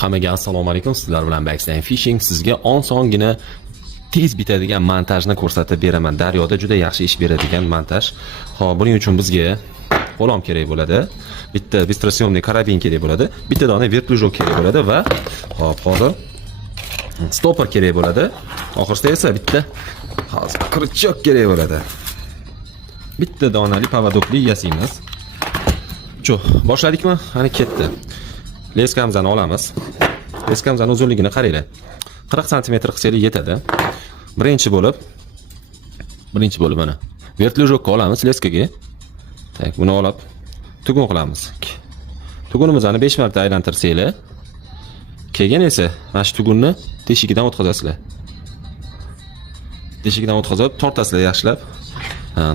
Hammaga assalomu alaykum. Sizlar bilan Backstone Fishing. Sizga osongina tez bitadigan montajni ko'rsatib beraman. Daryoda juda yaxshi ish beradigan montaj. Xo'p, buning uchun bizga qo'lom kerak bo'ladi. Bitta быстросъемный karabin kerak bo'ladi. Bitta dona vertlyujok kerak bo'ladi va hop, hozir stopper kerak bo'ladi. Oxirida esa bitta krючок kerak bo'ladi. Bitta donali поводокli yasaymiz. Chu, boshladikmi? Ana ketdi. Leskamizani olamiz. Leskamizani uzunligini qaranglar. 40 sm qisqalik yetadi. Birinchi bo'lib mana vertlyujokka olamiz leskaga. Tak, buni olib tugun qilamiz. Tugunimizni 5 marta aylantirsanglar, keyin esa mana shu tugunni teshigidan o'tkazasizlar. Teshigidan o'tkazib tortasizlar yaxshilab.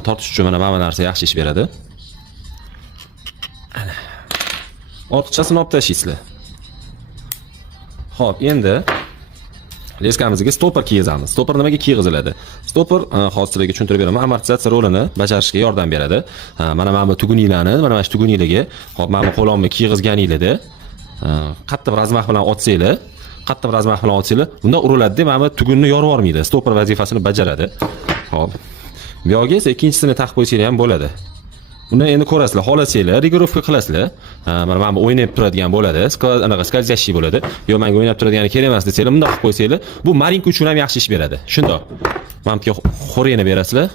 Tortish uchun mana bu narsa yaxshi ish beradi. Ortiqchasini olib tashlaysizlar. Xo'p, endi leskamizga stopper kiygizamiz. Stopper nimaga kiygiziladi? Stopper hozir sizlarga tushuntirib beraman. Amortizatsiya rolini bajarishga yordam beradi. Mana bu tuguninglarni, mana shu tuguninglarga, hop, mana bu qo'lomni kiygizganinglarda qattiq razmah bilan otsanglar, bunda uriladi deb mana bu tugunni yorib yormaydi. Stopper vazifasini bajaradi. Hop. Bu yo'g'i esa ikkinchisini taqib qo'ysanglar ham bo'ladi. Buni endi ko'rasizlar, xohlasanglar regurovka qilasizlar. Mana bu o'ynab turadigan bo'ladi, anaqa skazyashi bo'ladi. Yo, menga o'ynab turadigani kerak emas desanglar, bunda qilib qo'ysanglar, bu marinka uchun ham yaxshi ish beradi. Shundoq. Mana bu xoreyni berasizlar.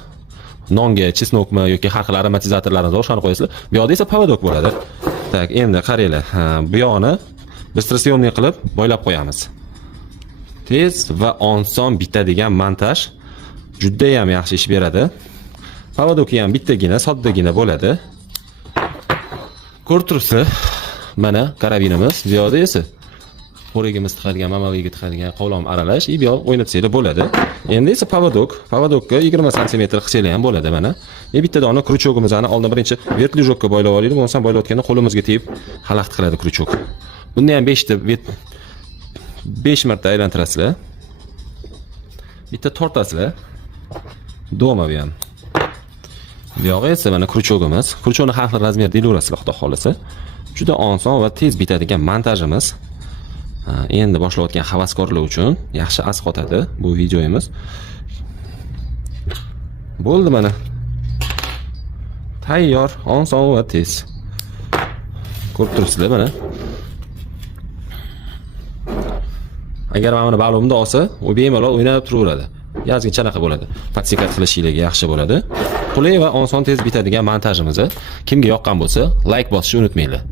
Nonga chesnokmi yoki har xil aromatizatorlarni o'shani qo'yasizlar. Bu yoqda esa поводок bo'ladi. Tak, endi qaranglar. Bu yoqni быстросъемный qilib boylab qo'yamiz. Tez va oson bitadigan montaj juda ham yaxshi ish beradi. Pavodoki ham bittagina, soddagina bo'ladi. Ko'rib turibsizlar. Mana karabinimiz, bu yoqda esa qo'rigimiz tiqadigan, mamaviga tiqadigan qo'lom aralash, bu yoq o'ynatsanglar bo'ladi. Endi esa pavodokka 20 sm qisanglar ham bo'ladi mana. Bitta dona krючогimizni oldin birinchi vertlyujokka boylab olaylik, bo'lmasa boylayotganda qo'limizga tegib xalaqit qiladi krючок. Bunda ham 5 marta aylantirasizlar. Bitta tortasizlar. Do'ma bu ham. Bu yo'g'i esa mana krючогimiz. Krючокni har xil razmerda ilaverasizlar, xudo xolasa. Juda oson va tez bitadigan montajimiz. Endi boshlayotgan havaskorlar uchun yaxshi asqotadi bu videomiz. Bo'ldi mana. Tayyor, oson va tez. Ko'rib turibsizlar mana. Agar mana balomda olsa, u bemalol o'ynab turaveradi. Yazgi chanaqa bo'ladi. Patsikat qilishingizga yaxshi bo'ladi. Qulay va oson tez bitadigan montajimizni kimga yoqqan bo'lsa, like bosishni unutmanglar.